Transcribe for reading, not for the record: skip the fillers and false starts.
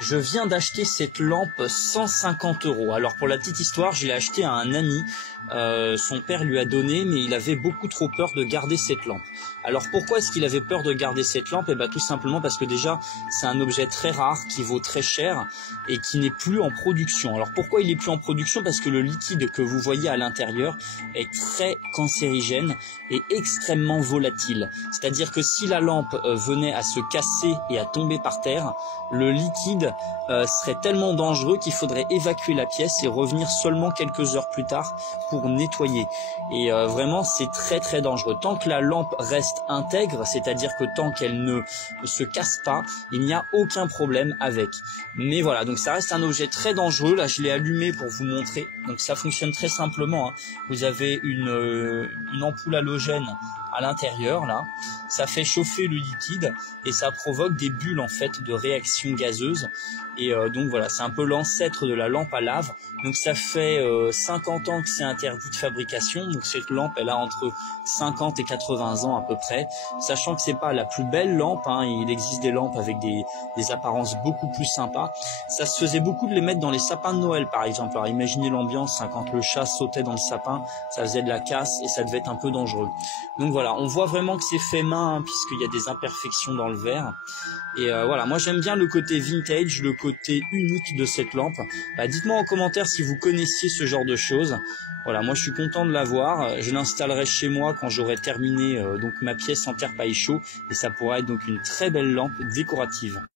Je viens d'acheter cette lampe 150 €. Alors pour la petite histoire, je l'ai acheté à un ami. Son père lui a donné, mais il avait beaucoup trop peur de garder cette lampe. Alors pourquoi est-ce qu'il avait peur de garder cette lampe? Eh bien tout simplement parce que déjà c'est un objet très rare qui vaut très cher et qui n'est plus en production. Alors pourquoi il n'est plus en production? Parce que le liquide que vous voyez à l'intérieur est très cancérigène et extrêmement volatile. C'est-à-dire que si la lampe venait à se casser et à tomber par terre, le liquide serait tellement dangereux qu'il faudrait évacuer la pièce et revenir seulement quelques heures plus tard pour nettoyer. Et vraiment c'est très très dangereux. Tant que la lampe reste intègre, c'est-à-dire que tant qu'elle ne se casse pas, il n'y a aucun problème avec. Mais voilà, donc ça reste un objet très dangereux. Là je l'ai allumé pour vous montrer. Donc ça fonctionne très simplement, hein. Vous avez une ampoule halogène à l'intérieur là, ça fait chauffer le liquide et ça provoque des bulles en fait de réaction gazeuse. Et donc voilà, c'est un peu l'ancêtre de la lampe à lave. Donc ça fait 50 ans que c'est interdit de fabrication. Donc cette lampe elle a entre 50 et 80 ans à peu près, sachant que c'est pas la plus belle lampe, hein. Il existe des lampes avec des apparences beaucoup plus sympas. Ça se faisait beaucoup de les mettre dans les sapins de Noël par exemple. Alors imaginez l'ambiance, hein, quand le chat sautait dans le sapin, ça faisait de la casse et ça devait être un peu dangereux. Donc voilà, on voit vraiment que c'est fait main, hein, puisqu'il y a des imperfections dans le verre. Et voilà, moi j'aime bien le côté vintage, le côté unique de cette lampe. Dites-moi en commentaire si vous connaissiez ce genre de choses. Voilà, moi je suis content de l'avoir. Je l'installerai chez moi quand j'aurai terminé donc ma pièce en terre paille chaud et ça pourra être donc une très belle lampe décorative.